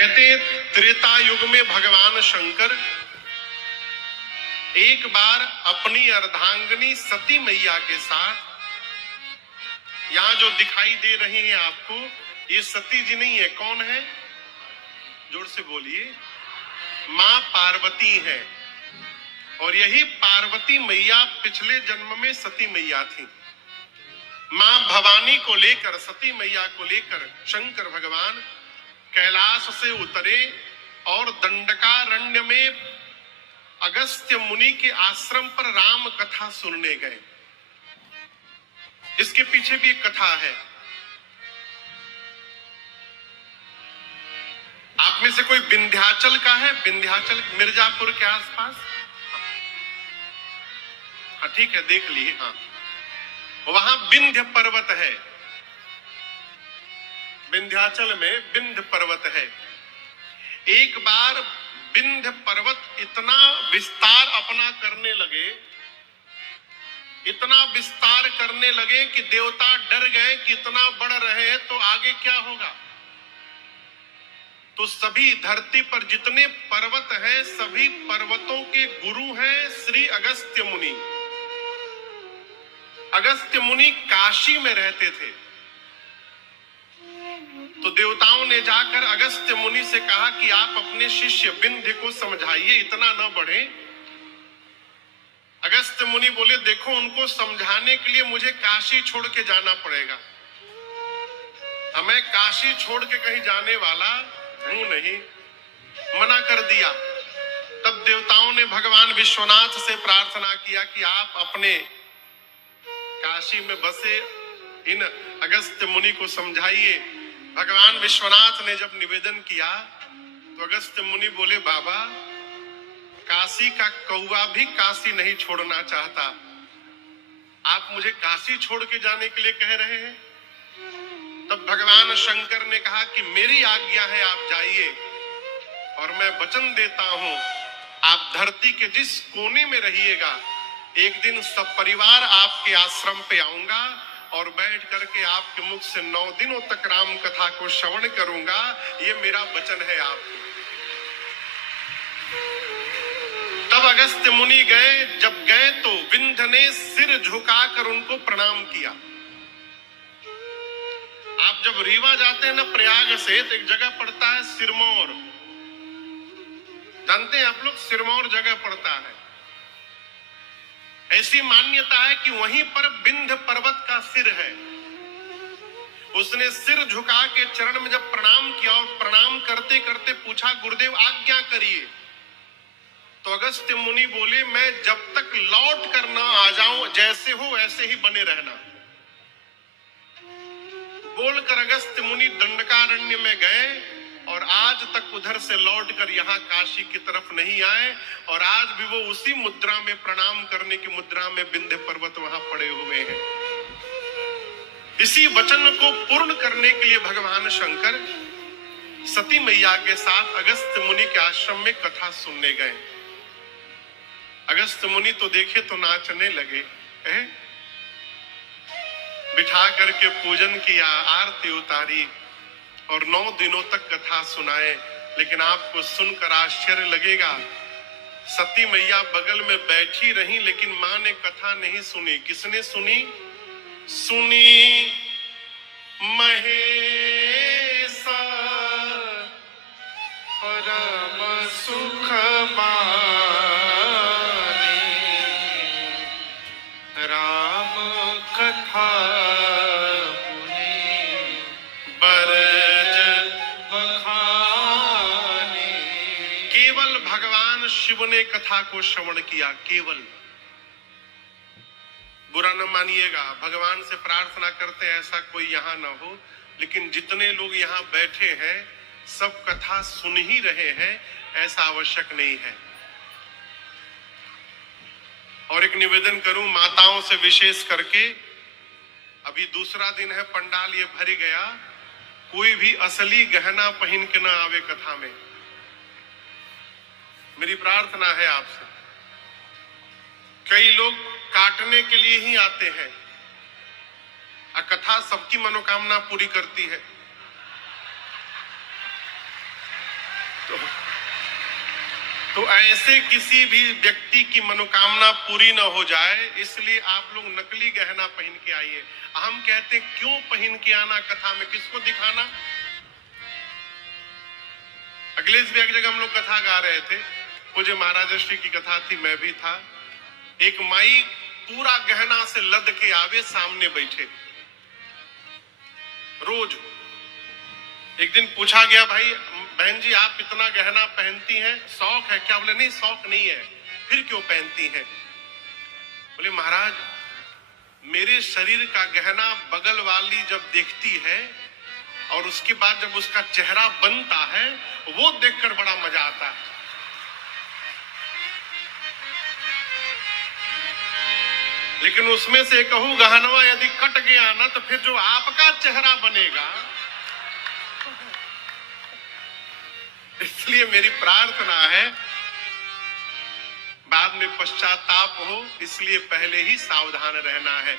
कहते त्रेता युग में भगवान शंकर एक बार अपनी अर्धांगिनी सती मैया के साथ, यहां जो दिखाई दे रही हैं आपको, ये सती जी नहीं है। कौन है? जोर से बोलिए। मां पार्वती है। और यही पार्वती मैया पिछले जन्म में सती मैया थी। मां भवानी को लेकर, सती मैया को लेकर शंकर भगवान कैलाश से उतरे और दंडकारण्य में अगस्त्य मुनि के आश्रम पर राम कथा सुनने गए। इसके पीछे भी एक कथा है। आप में से कोई विंध्याचल का है? विंध्याचल मिर्जापुर के आसपास? हाँ ठीक है, देख लिए। हाँ, वहां विंध्य पर्वत है। विंध्याचल में विंध्य पर्वत है। एक बार विंध्य पर्वत इतना विस्तार अपना करने लगे, इतना विस्तार करने लगे कि देवता डर गए कि इतना बढ़ रहे हैं तो आगे क्या होगा। तो सभी धरती पर जितने पर्वत हैं, सभी पर्वतों के गुरु हैं श्री अगस्त्य मुनि। अगस्त्य मुनि काशी में रहते थे। तो देवताओं ने जाकर अगस्त्य मुनि से कहा कि आप अपने शिष्य विंध्य को समझाइए, इतना न बढ़े। अगस्त्य मुनि बोले, देखो उनको समझाने के लिए मुझे काशी छोड़ के जाना पड़ेगा। मैं काशी छोड़ के कहीं जाने वाला हूं नहीं, मना कर दिया। तब देवताओं ने भगवान विश्वनाथ से प्रार्थना किया कि आप अपने काशी में बसे इन अगस्त्य मुनि को समझाइए। भगवान विश्वनाथ ने जब निवेदन किया तो अगस्त्य मुनि बोले, बाबा काशी का कौवा भी काशी नहीं छोड़ना चाहता, आप मुझे काशी छोड़ के जाने के लिए कह रहे हैं। तब भगवान शंकर ने कहा कि मेरी आज्ञा है, आप जाइए और मैं वचन देता हूं, आप धरती के जिस कोने में रहिएगा, एक दिन सब परिवार आपके आश्रम पे आऊंगा और बैठ करके आपके मुख से 9 दिनों तक राम कथा को श्रवण करूंगा। ये मेरा वचन है आपको। तब अगस्त्य मुनि गए। जब गए तो विंध्य ने सिर झुकाकर उनको प्रणाम किया। आप जब रीवा जाते हैं ना प्रयाग से, तो एक जगह पड़ता है सिरमौर। जानते हैं आप लोग, सिरमौर जगह पड़ता है। ऐसी मान्यता है कि वहीं पर विंध्य पर्वत का सिर है। उसने सिर झुका के चरण में जब प्रणाम किया और प्रणाम करते करते पूछा, गुरुदेव आज्ञा करिए। तो अगस्त्य मुनि बोले, मैं जब तक लौट कर ना आ जाऊं, जैसे हो ऐसे ही बने रहना। बोलकर अगस्त्य मुनि दंडकारण्य में गए और आज तक उधर से लौटकर यहाँ काशी की तरफ नहीं आए। और आज भी वो उसी मुद्रा में, प्रणाम करने की मुद्रा में विंध्य पर्वत वहां पड़े हुए हैं। इसी वचन को पूर्ण करने के लिए भगवान शंकर सती मैया के साथ अगस्त्य मुनि के आश्रम में कथा सुनने गए। अगस्त्य मुनि तो देखे तो नाचने लगे, बिठा करके पूजन किया, आरती उतारी और 9 दिनों तक कथा सुनाए। लेकिन आपको सुनकर आश्चर्य लगेगा, सती मैया बगल में बैठी रही, लेकिन मां ने कथा नहीं सुनी। किसने सुनी? सुनी महेश परम सुख राम कथा बरज बखानी। केवल भगवान शिव ने कथा को श्रवण किया, केवल। बुरा न मानिएगा, भगवान से प्रार्थना करते हैं ऐसा कोई यहाँ ना हो, लेकिन जितने लोग यहाँ बैठे हैं सब कथा सुन ही रहे हैं, ऐसा आवश्यक नहीं है। और एक निवेदन करूं माताओं से विशेष करके, अभी दूसरा दिन है, पंडाल ये भर गया, कोई भी असली गहना पहन के ना आवे कथा में। मेरी प्रार्थना है आपसे। कई लोग काटने के लिए ही आते हैं, कथा सबकी मनोकामना पूरी करती है। तो ऐसे किसी भी व्यक्ति की मनोकामना पूरी ना हो जाए, इसलिए आप लोग नकली गहना पहन के आइए। हम कहते हैं क्यों पहन के आना कथा में, किसको दिखाना। अखिलेश भी एक जगह हम लोग कथा गा रहे थे, पूज्य महाराज श्री की कथा थी, मैं भी था। एक माई पूरा गहना से लद के आवे, सामने बैठे। रोज एक दिन पूछा गया, भाई बहन जी आप इतना गहना पहनती हैं, शौक है क्या? बोले नहीं शौक नहीं है। फिर क्यों पहनती हैं? बोले महाराज मेरे शरीर का गहना बगल वाली जब देखती है और उसके बाद जब उसका चेहरा बनता है, वो देखकर बड़ा मजा आता है। लेकिन उसमें से कहूं गहनवा यदि कट गया ना, तो फिर जो आपका चेहरा बनेगा। इसलिए मेरी प्रार्थना है बाद में पश्चाताप हो, इसलिए पहले ही सावधान रहना है।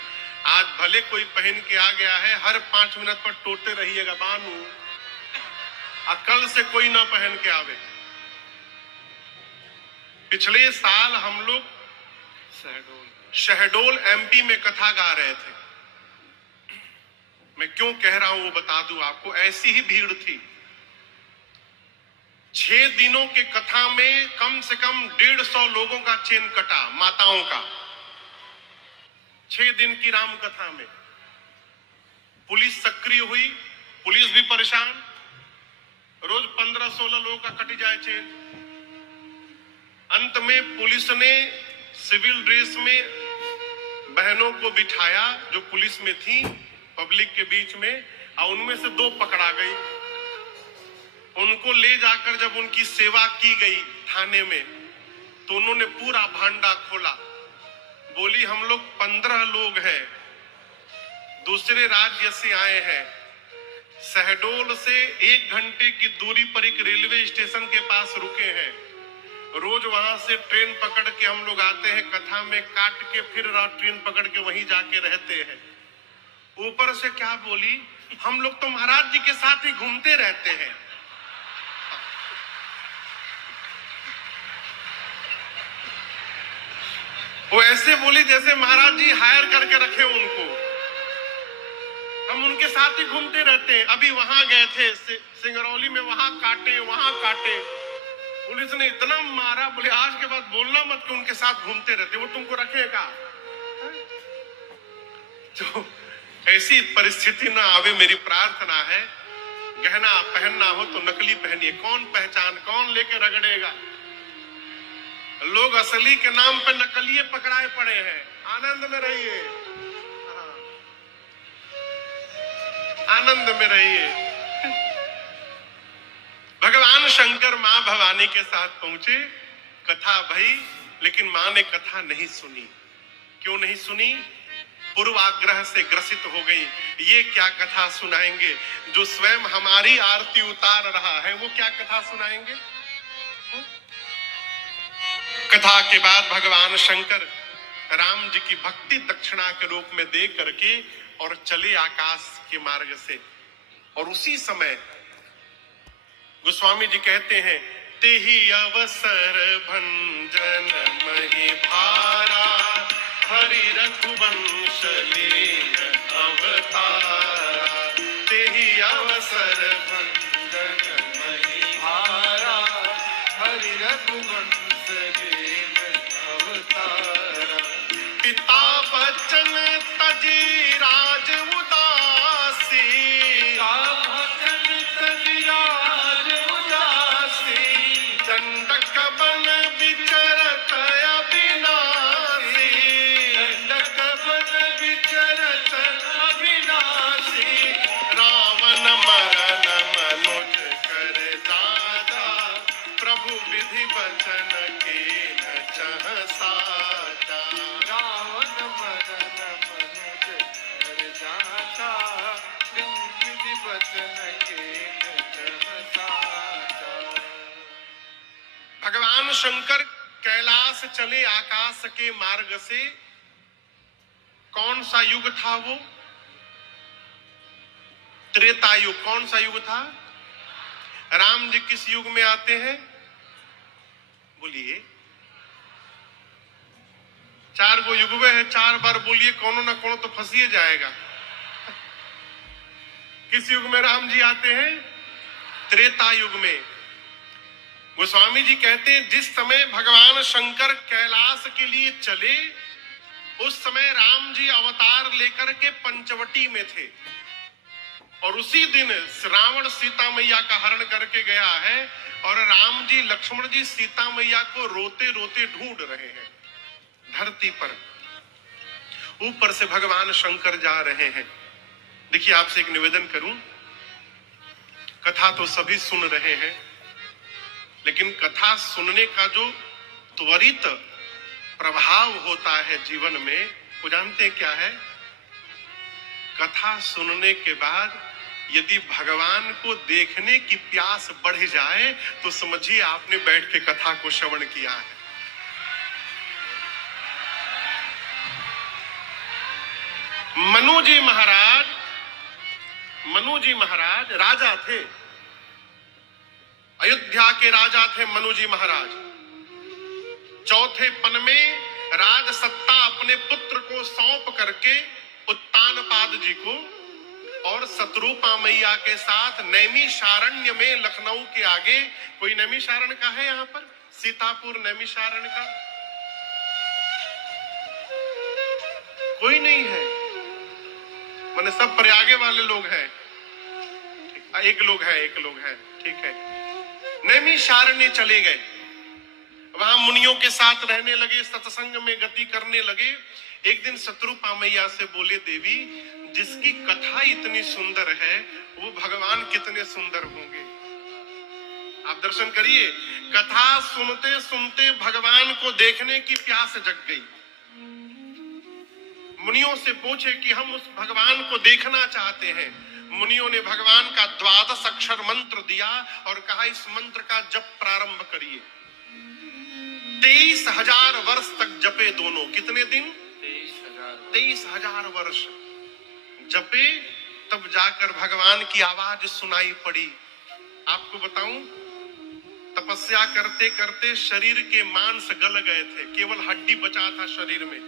आज भले कोई पहन के आ गया है, हर 5 मिनट पर टोटे रहिएगा बानू, और कल से कोई ना पहन के आवे। पिछले साल हम लोग शहडोल एमपी में कथा गा रहे थे। मैं क्यों कह रहा हूं वो बता दूं आपको, ऐसी ही भीड़ थी। 6 दिनों के कथा में कम से कम 150 लोगों का चेन कटा, माताओं का। 6 दिन की राम कथा में पुलिस सक्रिय हुई, पुलिस भी परेशान। रोज 15-16 लोगों का कट जाए चेन। अंत में पुलिस ने सिविल ड्रेस में बहनों को बिठाया जो पुलिस में थी, पब्लिक के बीच में, और उनमें से 2 पकड़ा गई। उनको ले जाकर जब उनकी सेवा की गई थाने में, तो उन्होंने पूरा भांडा खोला। बोली हम लोग 15 लोग हैं, दूसरे राज्य से आए हैं, शहडोल से 1 घंटे की दूरी पर एक रेलवे स्टेशन के पास रुके हैं। रोज वहां से ट्रेन पकड़ के हम लोग आते हैं, कथा में काट के फिर ट्रेन पकड़ के वहीं जाके रहते हैं। ऊपर से क्या बोली, हम लोग तो महाराज जी के साथ ही घूमते रहते हैं। वो ऐसे बोली जैसे महाराज जी हायर करके रखे उनको, हम उनके साथ ही घूमते रहते हैं। अभी वहां गए थे सिंगरौली में, वहां काटे। पुलिस ने इतना मारा, बोले आज के बाद बोलना मत कि उनके साथ घूमते रहते, वो तुमको रखेगा। तो ऐसी परिस्थिति ना आवे, मेरी प्रार्थना है। गहना पहनना हो तो नकली पहनिए। कौन पहचान, कौन लेके रगड़ेगा। लोग असली के नाम पे नकलिए पकड़ाए पड़े हैं। आनंद में रहिए, आनंद में रहिए। भगवान शंकर मां भवानी के साथ पहुंचे, कथा भई, लेकिन मां ने कथा नहीं सुनी। क्यों नहीं सुनी? पूर्वाग्रह से ग्रसित हो गई। ये क्या कथा सुनाएंगे, जो स्वयं हमारी आरती उतार रहा है, वो क्या कथा सुनाएंगे। कथा के बाद भगवान शंकर राम जी की भक्ति दक्षिणा के रूप में दे करके और चले आकाश के मार्ग से। और उसी समय गोस्वामी जी कहते हैं, तेहि अवसर भंजन मही भारा, हरि रघुवंश लीन अवतारा। तेहि अवसर भंजन मही भारा, हरि रघुवंश लीन अवतारा। पिता बचन तजी राज उदासी, दंडक बन विचरत अविनाशी, दंडक बन विचरत अविनाशी। रावण मरन मनुज कर दादा, प्रभु विधि वचन के न चह साचा। रावण मरन मनुज कर दादा, प्रभु विधि वचन के न चह साचा। भगवान शंकर कैलाश चले आकाश के मार्ग से। कौन सा युग था वो? त्रेता युग। कौन सा युग था? राम जी किस युग में आते हैं? बोलिए, 4 गो युगवे है, 4 बार बोलिए, कोनो ना कोनो तो फंसिए जाएगा। किस युग में राम जी आते हैं? त्रेता युग में। गोस्वामी जी कहते हैं जिस समय भगवान शंकर कैलाश के लिए चले, उस समय राम जी अवतार लेकर के पंचवटी में थे, और उसी दिन रावण सीता मैया का हरण करके गया है, और राम जी लक्ष्मण जी सीता मैया को रोते रोते ढूंढ रहे हैं धरती पर। ऊपर से भगवान शंकर जा रहे हैं। देखिए, आपसे एक निवेदन करूं, कथा तो सभी सुन रहे हैं, लेकिन कथा सुनने का जो त्वरित प्रभाव होता है जीवन में, वो जानते हैं क्या है? कथा सुनने के बाद यदि भगवान को देखने की प्यास बढ़ जाए तो समझिए आपने बैठ के कथा को श्रवण किया है। मनु जी महाराज राजा थे, अयोध्या के राजा थे मनु जी महाराज। चौथे पन में राज सत्ता अपने पुत्र को सौंप करके उत्तानपाद जी को और शत्रुपा मैया के साथ नैमिषारण्य में, लखनऊ के आगे, कोई नैमिषारण्य का है यहां पर? सीतापुर नैमिषारण्य का कोई नहीं है, माने सब प्रयागे वाले लोग हैं। एक लोग है, ठीक है। नैमिषारण्य चले गए, वहां मुनियों के साथ रहने लगे, सत्संग में गति करने लगे। एक दिन शत्रुपा मैया से बोले, देवी जिसकी कथा इतनी सुंदर है वो भगवान कितने सुंदर होंगे। आप दर्शन करिए, कथा सुनते सुनते भगवान को देखने की प्यास जग गई। मुनियों से पूछे कि हम उस भगवान को देखना चाहते हैं। मुनियों ने भगवान का 12 अक्षर मंत्र दिया और कहा इस मंत्र का जप प्रारंभ करिए। 23,000 वर्ष तक जपे दोनों। कितने दिन? 23,000 वर्ष जपे, तब जाकर भगवान की आवाज सुनाई पड़ी। आपको बताऊं, तपस्या करते करते शरीर के मांस गल गए थे, केवल हड्डी बचा था शरीर में,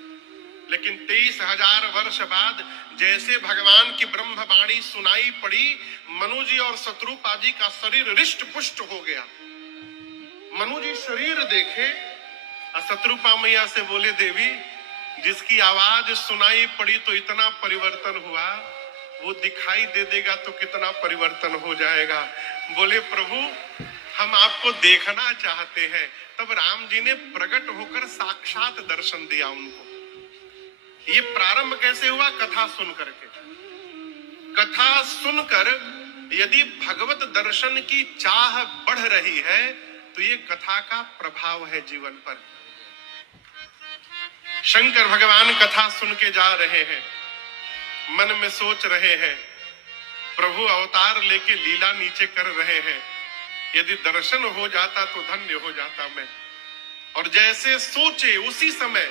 लेकिन 23,000 वर्ष बाद जैसे भगवान की ब्रह्मवाणी सुनाई पड़ी, मनु जी और शत्रुपा जी का शरीर रिष्ट पुष्ट हो गया। मनु जी शरीर देखे और शत्रुपा मैया से बोले, देवी जिसकी आवाज सुनाई पड़ी तो इतना परिवर्तन हुआ, वो दिखाई दे देगा तो कितना परिवर्तन हो जाएगा। बोले, प्रभु हम आपको देखना चाहते हैं। तब राम जी ने प्रकट होकर साक्षात दर्शन दिया उनको। ये प्रारंभ कैसे हुआ? कथा सुन करके। कथा सुनकर यदि भगवत दर्शन की चाह बढ़ रही है तो ये कथा का प्रभाव है जीवन पर। शंकर भगवान कथा सुन के जा रहे हैं, मन में सोच रहे हैं, प्रभु अवतार लेके लीला नीचे कर रहे हैं, यदि दर्शन हो जाता तो धन्य हो जाता मैं। और जैसे सोचे उसी समय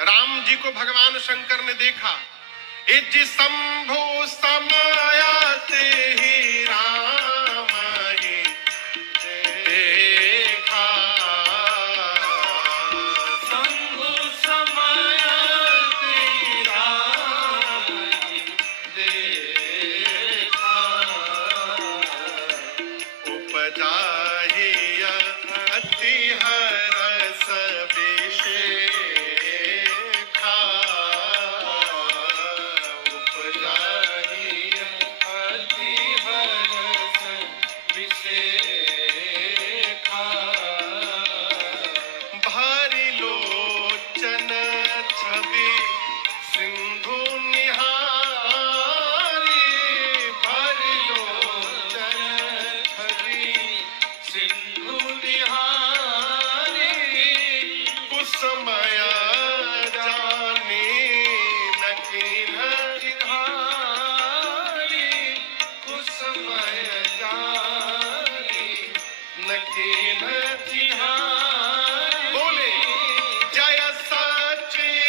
राम जी को भगवान शंकर ने देखा। इज शंभु समायाते ही राम ही देखा, शंभु समायाते ही राम ही देखा, उपजा ही अति हरस विशेष, जय सच्चिदानंद